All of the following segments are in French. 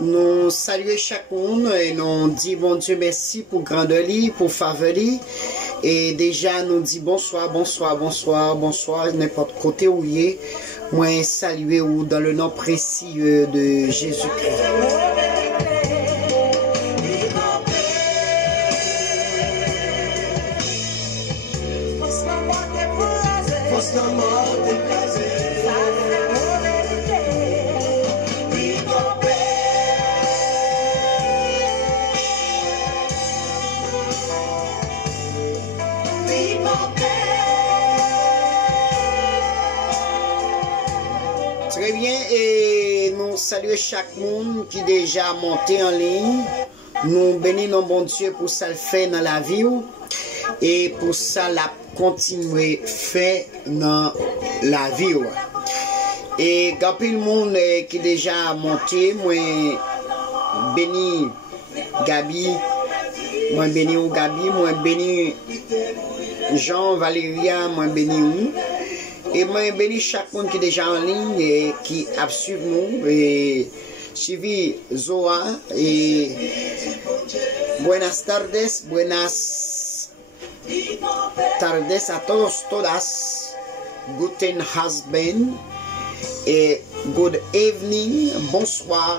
Nous saluons chaque monde et nous disons bon Dieu merci pour grande lit, pour faveur. Et déjà nous disons bonsoir, bonsoir, bonsoir, bonsoir, n'importe côté où il est. Moi saluer ou dans le nom précis de Jésus-Christ. Très bien, et nous saluons chaque monde qui est déjà monté en ligne. Nous bénissons bon Dieu pour ça le fait dans la vie et pour ça la continuer fait dans la vie. Et quand le monde qui est déjà monté, moi béni Gabi, moi béni Gabi, moi béni Jean, Valéria, moi béni ou. Et moi béni chaque monde qui est déjà en ligne et qui a suivi nous et suivi Zoa et buenas tardes a todos, todas, guten Abend et good evening, bonsoir.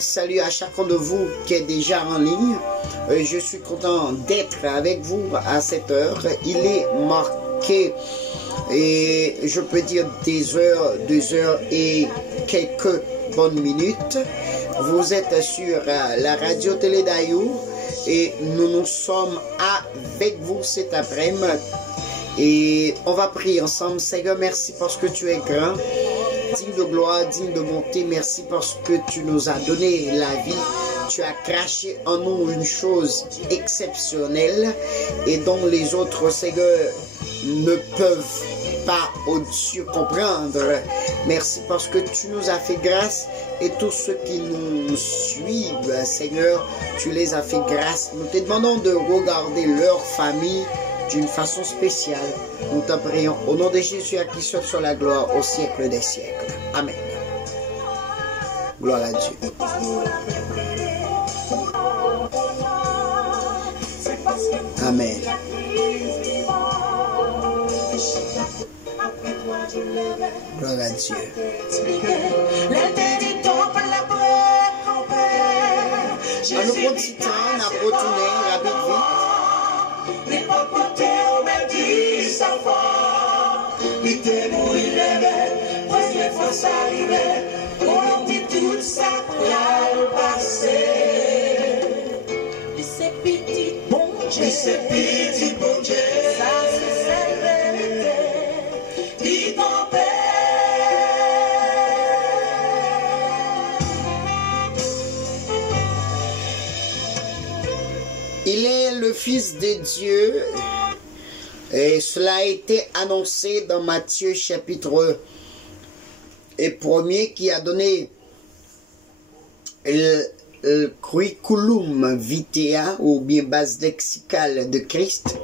Salut à chacun de vous qui est déjà en ligne. Je suis content d'être avec vous à cette heure. Il est marqué, et je peux dire 2 heures et quelques bonnes minutes. Vous êtes sur la radio Télé Dayou et nous sommes avec vous cet après-midi. Et on va prier ensemble. Seigneur, merci parce que tu es grand, digne de gloire, digne de bonté. Merci parce que tu nous as donné la vie. Tu as craché en nous une chose exceptionnelle et dont les autres, Seigneur, ne peuvent pas au-dessus comprendre. Merci parce que tu nous as fait grâce et tous ceux qui nous suivent, Seigneur, tu les as fait grâce. Nous te demandons de regarder leur famille d'une façon spéciale. Nous t'en prions au nom de Jésus à qui soit sur la gloire au siècle des siècles. Amen. Gloire à Dieu. Amen. Gloire à Dieu. On nous prend petit temps, on a retourné rapide Il est le Fils de Dieu et cela a été annoncé dans Matthieu chapitre 1 qui a donné le curriculum vitae ou bien base lexicale de Christ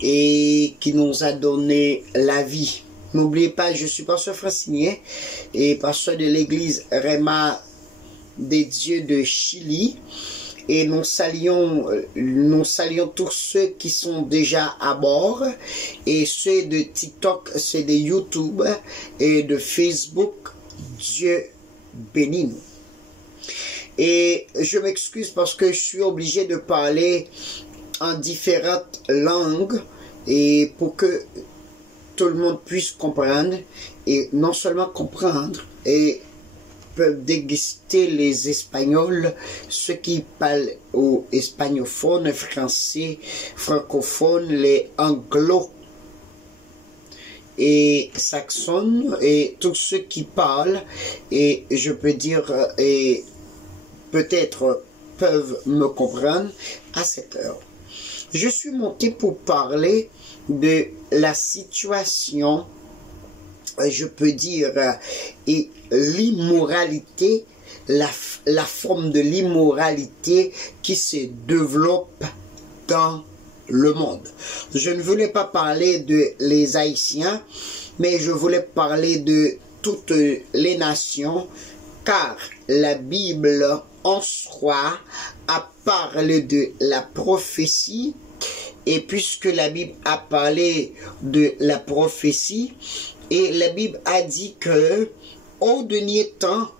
et qui nous a donné la vie. N'oubliez pas, je suis pasteur Francilien et pasteur de l'église Réma des Dieux de Chili. Et nous saluons tous ceux qui sont déjà à bord. Et ceux de TikTok, ceux de YouTube et de Facebook. Dieu bénit nous. Et je m'excuse parce que je suis obligé de parler en différentes langues. Et pour que tout le monde puisse comprendre. Et non seulement comprendre. Et peuvent déguster les Espagnols, ceux qui parlent aux hispanophones, français, francophones, les anglo et saxons, et tous ceux qui parlent, et je peux dire, et peut-être peuvent me comprendre à cette heure. Je suis monté pour parler de la situation je peux dire, et l'immoralité, la forme de l'immoralité qui se développe dans le monde. Je ne voulais pas parler de les Haïtiens, mais je voulais parler de toutes les nations, car la Bible en soi a parlé de la prophétie, et puisque la Bible a parlé de la prophétie, et la Bible a dit que au dernier temps,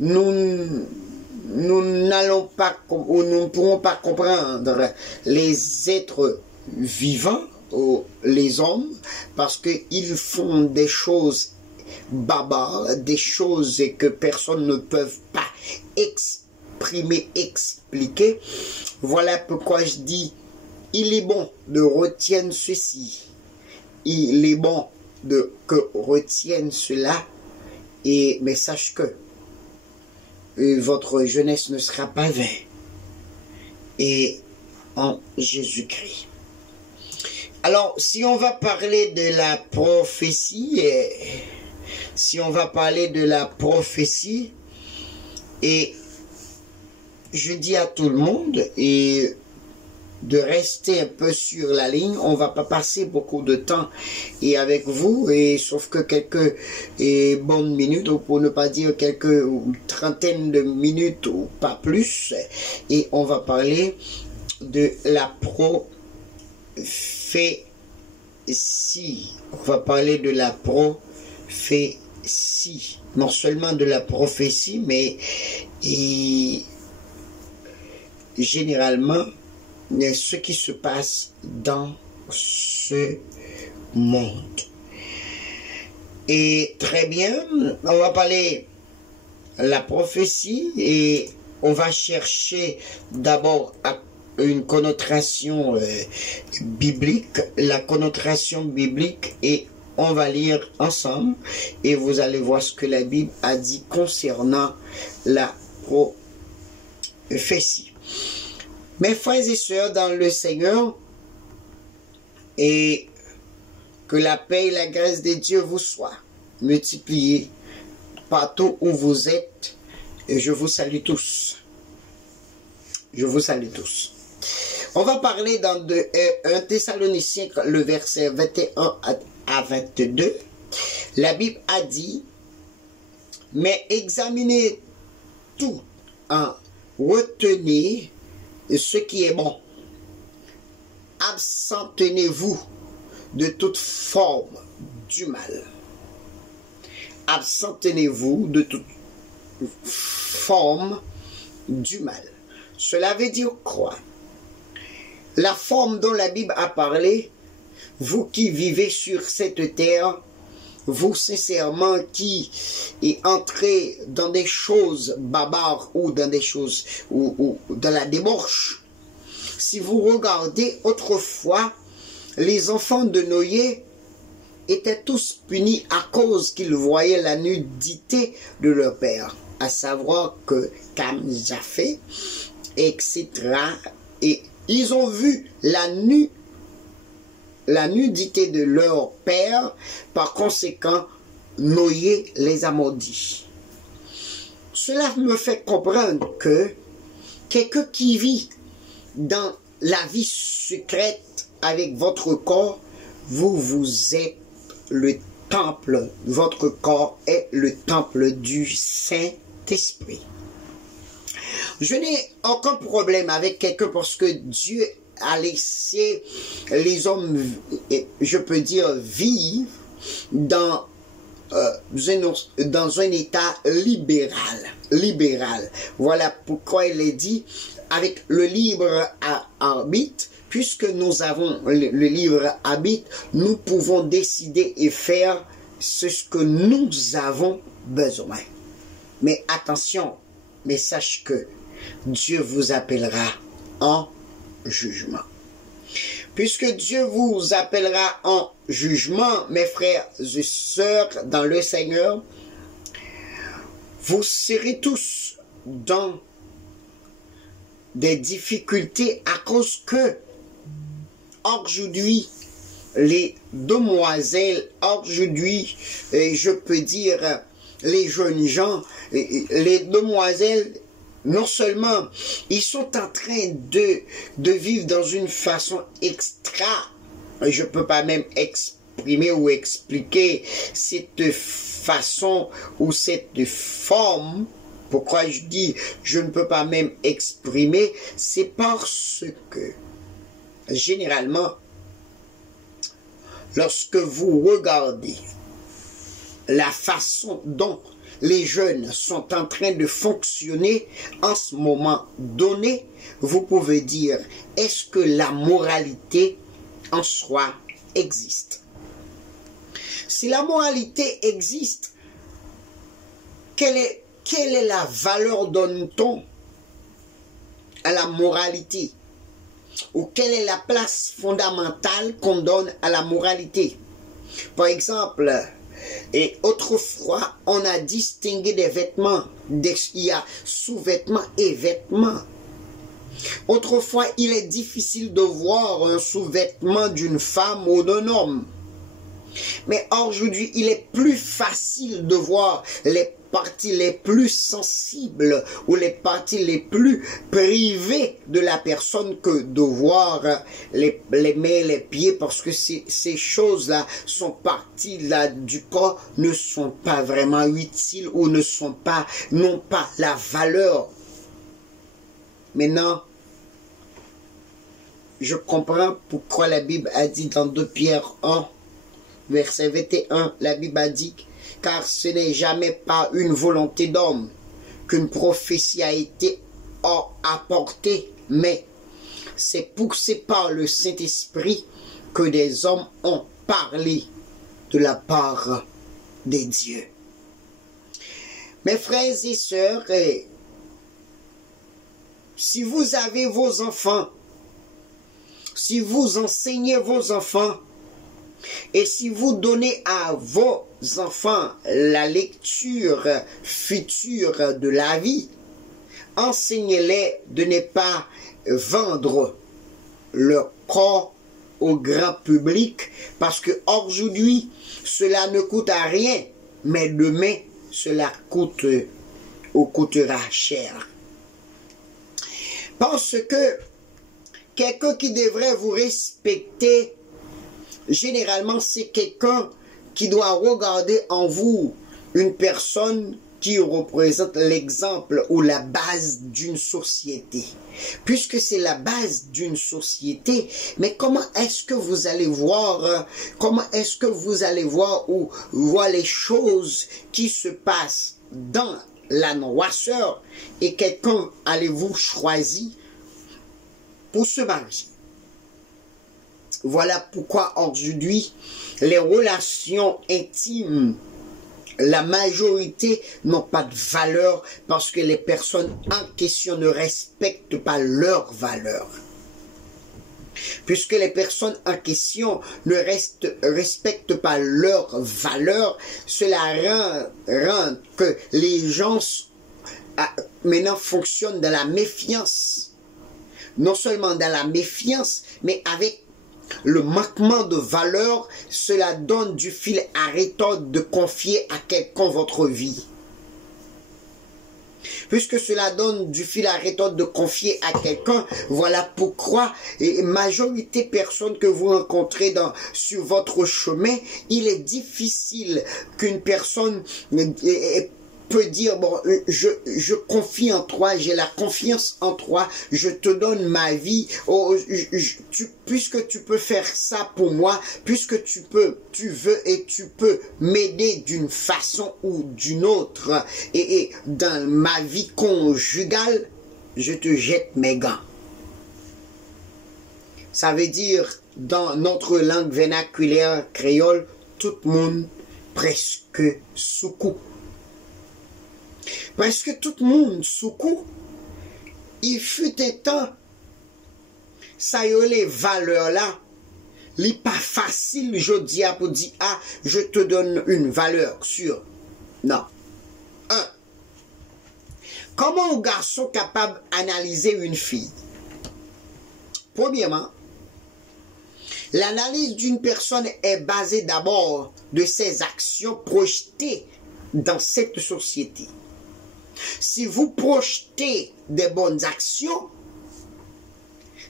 nous n'allons pas, ou nous ne pourrons pas comprendre les êtres vivants, ou les hommes, parce qu'ils font des choses barbares, des choses que personne ne peut pas exprimer, expliquer. Voilà pourquoi je dis, il est bon de retenir ceci, il est bon que retienne cela, mais sache que votre jeunesse ne sera pas vaine, et en Jésus-Christ. Alors, si on va parler de la prophétie, et je dis à tout le monde, et de rester un peu sur la ligne, on va pas passer beaucoup de temps et avec vous, et sauf que quelques bonnes minutes, ou pour ne pas dire quelques trentaines de minutes ou pas plus, et on va parler de la prophétie. On va parler de la prophétie, non seulement de la prophétie, mais généralement ce qui se passe dans ce monde. Et très bien, on va parler de la prophétie, et on va chercher d'abord une connotation biblique, la connotation biblique, et on va lire ensemble, et vous allez voir ce que la Bible a dit concernant la prophétie. Mes frères et sœurs dans le Seigneur, et que la paix et la grâce de Dieu vous soient multipliées partout où vous êtes, et je vous salue tous. Je vous salue tous. On va parler dans 1 Thessaloniciens, le verset 21 à 22. La Bible a dit, mais examinez tout, retenez ce qui est bon. Abstenez-vous de toute forme du mal. Abstenez-vous de toute forme du mal. Cela veut dire quoi? La forme dont la Bible a parlé, vous qui vivez sur cette terre, vous sincèrement qui entrez dans des choses barbares ou dans des choses ou dans la débauche. Si vous regardez autrefois, les enfants de Noé étaient tous punis à cause qu'ils voyaient la nudité de leur père, à savoir que Cam, Japheth, etc. Et ils ont vu la nudité de leur père, par conséquent, Noé les a maudits. Cela me fait comprendre que quelqu'un qui vit dans la vie secrète avec votre corps, vous êtes le temple, votre corps est le temple du Saint-Esprit. Je n'ai aucun problème avec quelqu'un parce que Dieu a laissé les hommes, je peux dire, vivre dans un état libéral. Voilà pourquoi il est dit, avec le libre arbitre, puisque nous avons le libre arbitre, nous pouvons décider et faire ce que nous avons besoin. Mais attention, mais sache que Dieu vous appellera en jugement. Puisque Dieu vous appellera en jugement, mes frères et sœurs dans le Seigneur, vous serez tous dans des difficultés à cause que aujourd'hui, les demoiselles aujourd'hui, je peux dire les jeunes gens, les demoiselles, non seulement ils sont en train de vivre dans une façon extra, je ne peux pas même exprimer ou expliquer cette façon ou cette forme. Pourquoi je dis je ne peux pas même exprimer, c'est parce que généralement, lorsque vous regardez la façon dont les jeunes sont en train de fonctionner en ce moment donné, vous pouvez dire, est-ce que la moralité en soi existe? Si la moralité existe, quelle est la valeur donne-t-on à la moralité? Ou quelle est la place fondamentale qu'on donne à la moralité? Par exemple, et autrefois, on a distingué des vêtements. Il y a sous-vêtements et vêtements. Autrefois, il est difficile de voir un sous-vêtement d'une femme ou d'un homme. Mais aujourd'hui, il est plus facile de voir les parties les plus sensibles ou les parties les plus privées de la personne que de voir les mains, les pieds, parce que ces choses-là sont parties là du corps, ne sont pas vraiment utiles ou n'ont pas la valeur. Maintenant, je comprends pourquoi la Bible a dit dans 2 Pierre 1, verset 21, la Bible a dit, car ce n'est jamais par une volonté d'homme qu'une prophétie a été apportée, mais c'est par le Saint-Esprit que des hommes ont parlé de la part des dieux. Mes frères et sœurs, si vous avez vos enfants, si vous enseignez vos enfants, et si vous donnez à vos enfants la lecture future de la vie, enseignez-les de ne pas vendre leur corps au grand public, parce que aujourd'hui, cela ne coûte à rien, mais demain, cela coûtera cher. Parce que quelqu'un qui devrait vous respecter, généralement, c'est quelqu'un qui doit regarder en vous une personne qui représente l'exemple ou la base d'une société. Puisque c'est la base d'une société, mais comment est-ce que vous allez voir, ou voir les choses qui se passent dans la noirceur et quelqu'un allez-vous choisir pour se marier? Voilà pourquoi aujourd'hui, les relations intimes, la majorité n'ont pas de valeur parce que les personnes en question ne respectent pas leurs valeurs. Puisque les personnes en question ne respectent pas leurs valeurs, cela rend que les gens maintenant fonctionnent dans la méfiance. Non seulement dans la méfiance, mais avec le manquement de valeur, cela donne du fil à retordre de confier à quelqu'un votre vie. Puisque cela donne du fil à retordre de confier à quelqu'un, voilà pourquoi, majorité de personnes que vous rencontrez sur votre chemin, il est difficile qu'une personne peut dire, bon, je confie en toi, j'ai la confiance en toi, je te donne ma vie, puisque tu peux faire ça pour moi, puisque tu veux et tu peux m'aider d'une façon ou d'une autre, et dans ma vie conjugale, je te jette mes gants. Ça veut dire, dans notre langue vernaculaire créole, tout le monde presque sous coup. Parce que tout le monde sous coup, il fut un temps, ça y est les valeurs là, il n'est pas facile, je dis pour dire, ah, je te donne une valeur sûre. Non. Comment un garçon capable d'analyser une fille? Premièrement, L'analyse d'une personne est basée d'abord de ses actions projetées dans cette société. Si vous projetez des bonnes actions,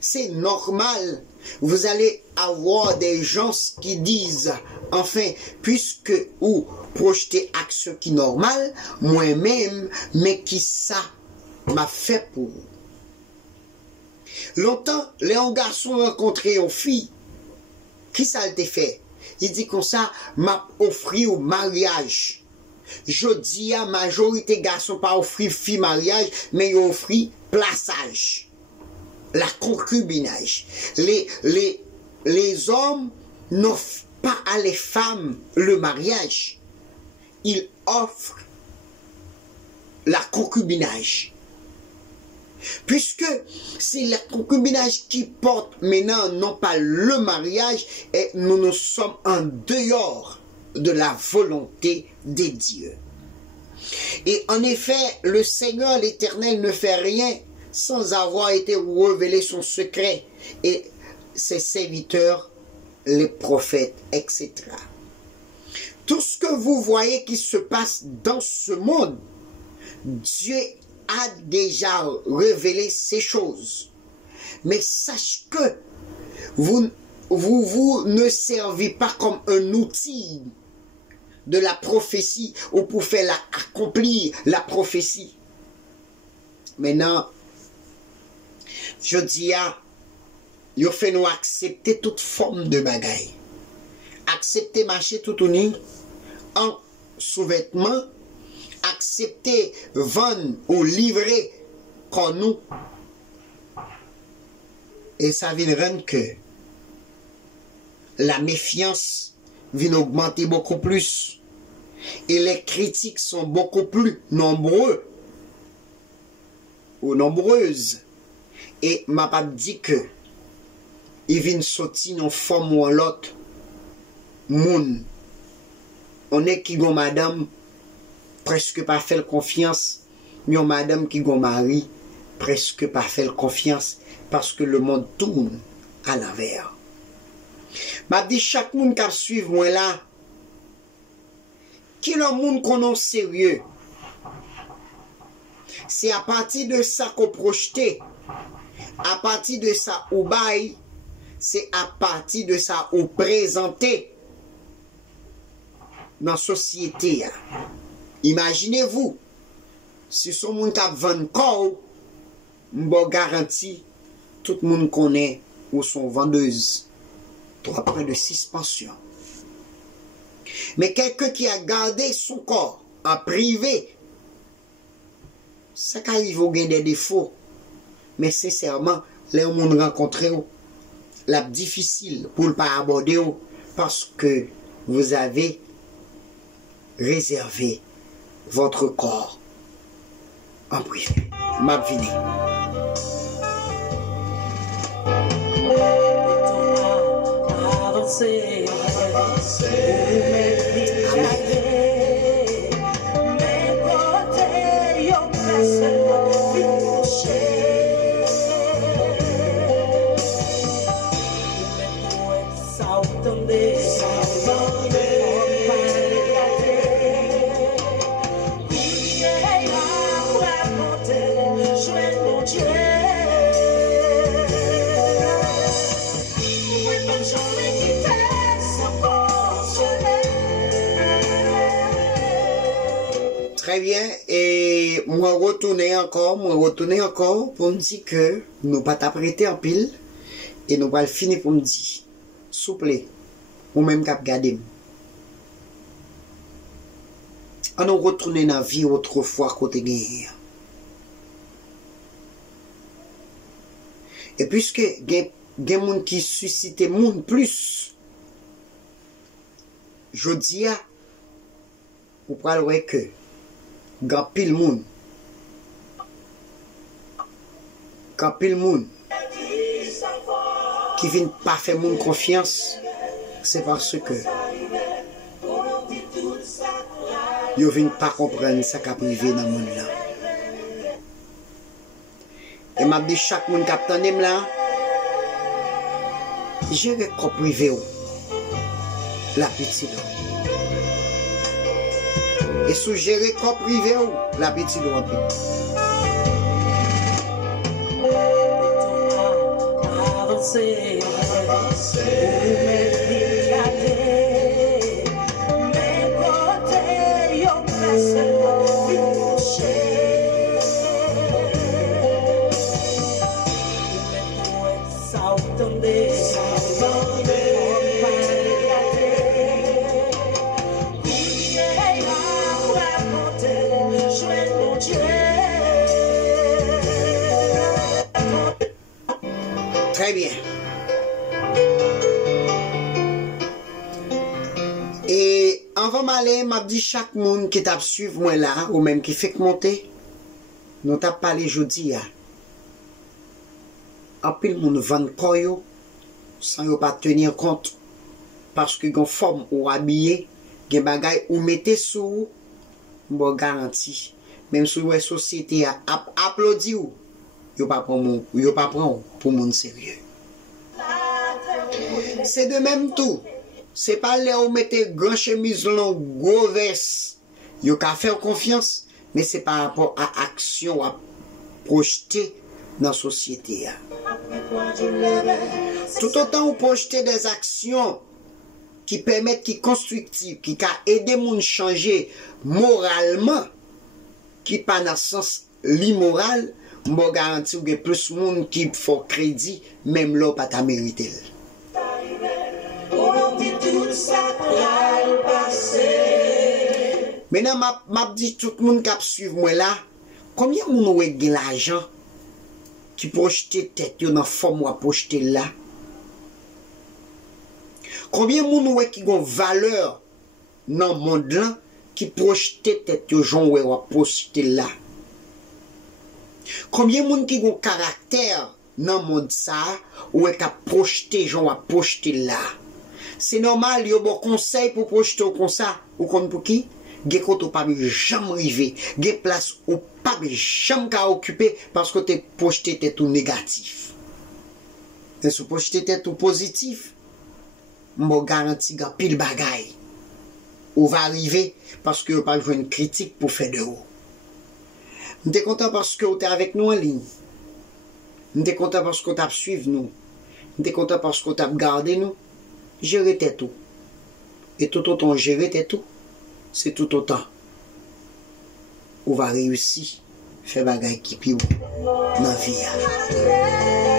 c'est normal. Vous allez avoir des gens qui disent, enfin, puisque vous projetez action qui est normale, moi-même, mais qui ça m'a fait pour vous. Longtemps, les garçons rencontrés une fille, qui ça te fait? Il dit comme ça, m'a offert au mariage. Je dis à majorité garçons pas offrir fille mariage, mais ils offrent plaçage. La concubinage. Les hommes n'offrent pas à les femmes le mariage. Ils offrent la concubinage. Puisque c'est le concubinage qui porte maintenant, non pas le mariage, et nous sommes en dehors de la volonté de Dieu. Et en effet, le Seigneur l'Éternel ne fait rien sans avoir été révélé son secret, et ses serviteurs, les prophètes, etc. Tout ce que vous voyez qui se passe dans ce monde, Dieu a déjà révélé ces choses. Mais sache que vous ne servez pas comme un outil de la prophétie ou pour faire accomplir la prophétie. Maintenant, je dis à il faut nous accepter toute forme de bagaille. Accepter marcher tout uni en sous-vêtements, accepter vendre ou livrer comme nous. Et ça vient rendre que la méfiance vient augmenter beaucoup plus. Et les critiques sont beaucoup plus nombreux ou nombreuses. Et m'a pas dit que il vient sortir en forme ou en l'autre. Moun. On est qui gon madame presque pas fait confiance. Mais madame qui gon mari presque pas fait confiance. Parce que le monde tourne à l'envers. M'a dit chaque monde qui suit moi là. Qui le monde qu'on est sérieux. C'est à partir de ça qu'on projette. À partir de ça ou bail. C'est à partir de ça ou présenter dans la société. Imaginez-vous, si son monde a 20 corps, m'bo garantie, tout le monde connaît ou sont vendeuses. Près de 6 pensions. Mais quelqu'un qui a gardé son corps en privé, ça arrive au gain des défauts. Mais sincèrement, les gens rencontrés, la difficile pour ne pas aborder parce que vous avez réservé votre corps en privé. M'a vini. Très bien, et moi retourner encore pour me dire que nous pas t'apprêter en pile et nous pas le finir pour me dire, souple, ou même cap garder. On nous retourner dans la vie autrefois côté guerre. Et puisque des gens qui suscitent monde plus, je dis à, vous parlez que quand pile moun qui vient pas faire moun confiance, c'est parce que yo vient pas comprendre ça qu'a privé dans le monde là. Et m'a dit chaque monde qui attendem là, gérer corps privé la petite et sous gérer corps privé la petite en plus. Très bien. Et avant d'aller, m'a dit chaque monde qui t'a suivi moi là, ou même qui fait monter, nous t'a parlé jeudi. Après le monde vend koyo sans yo pas tenir compte parce que gon forme ou habillé, gen bagay ou mettez sous bon garantie. Même si la société a applaudi ou yo pas prend pour monde sérieux. C'est de même tout. C'est pas là où mettez grand chemise long, gros veste. Yo ka faire confiance, mais c'est par rapport à action à projeter dans la société. Tout autant vous projetez des actions qui permettent, qui constructives, qui ka aider moun changer moralement, qui pas dans le sens l'immoral, m'en garantis ou gen plus moun qui faut crédit, même là pas ta mérité. Maintenant, m'a dit tout le monde qui suivre moi là, combien de moun wè gen l'argent qui projette tête dans forme ou projeter là? Combien de moun wè qui gon valeur dans le monde là qui projette tête yo jon wè ou projeter là? Combien de moun qui gon caractère dans le monde ça ou est ka projeter jon ou projeter là? C'est normal, yo bon conseil pour projeter comme ça ou kon pour qui? Gen kote ou pas jamais rivé, gen place ou pas jamais ka occuper parce que t'es projeté t'es tout négatif. T'es sous projeté t'es tout positif. M'bo garanti ga pile bagay. Ou va arriver parce que ou pas jouer une critique pour faire de haut. M'te content parce que ou t'es avec nous en ligne. M'te content parce que t'as suivi nous. M'te content parce que t'as gardé nous. Gérer t'es tout. Et tout autant gérer t'es tout. C'est tout autant. On va réussir faire bagay qui pi dans la vie.